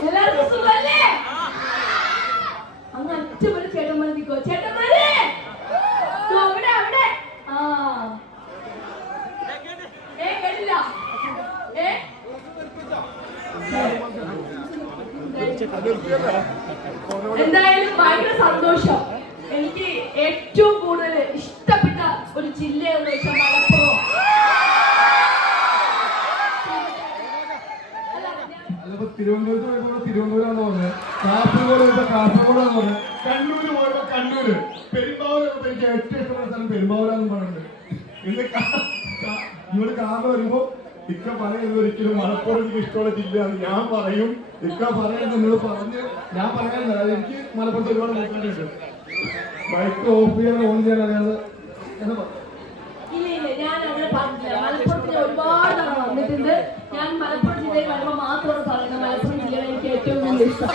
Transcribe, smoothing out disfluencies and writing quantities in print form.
എല്ലാവർക്കും സുഖല്ലേ? അങ്ങ് അച്ഛൻ ചേട്ടന്മാർ നിൽക്കോ? ചേട്ടന്മാരെ അവിടെ അവിടെ. ആ കേട്ടില്ല. എന്തായാലും ഭയങ്കര സന്തോഷം. എനിക്ക് ഏറ്റവും കൂടുതൽ ഇഷ്ടപ്പെട്ട ഒരു ജില്ല എന്ന് വെച്ചാൽ മലപ്പുറം. തിരുവനന്തപുരത്താന്ന് പറഞ്ഞത്, കാസർഗോഡാന്ന് പറഞ്ഞത്, കണ്ണൂര് പോയപ്പോ കണ്ണൂര്, പെരുമ്പാവൂർ എനിക്ക് ഏറ്റവും ഇഷ്ടപ്പെട്ട സ്ഥലം പെരുമ്പാവൂരാന്ന് പറയുന്നത്. ഇവിടെ കാരണം വരുമ്പോ ഇക്ക പറയുന്നത് ഒരിക്കലും മലപ്പുറം എനിക്ക് ഇഷ്ടമുള്ള ജില്ലയാണ് ഞാൻ പറയും. ഇക്ക പറയുന്നത് എന്നോട് പറഞ്ഞ് ഞാൻ പറയാനില്ല. എനിക്ക് മലപ്പുറത്ത് ഒരുപാട് നോക്കാനുണ്ട്. ബൈക്ക് ഓഫ് ചെയ്യാൻ ഓൺ ചെയ്യാൻ അറിയാതെ എന്ന് പറഞ്ഞു. ഞാൻ അങ്ങനെ പറഞ്ഞില്ല. മലപ്പുറത്തിന് ഒരുപാട് തവണ വന്നിട്ടുണ്ട്. ഞാൻ മലപ്പുറം ജില്ലയിൽ വരുമ്പോൾ മാത്രമാണ് പറയുന്നത് മലപ്പുറം ജില്ലയിൽ എനിക്ക് ഏറ്റവും കൂടുതൽ ഇഷ്ടം.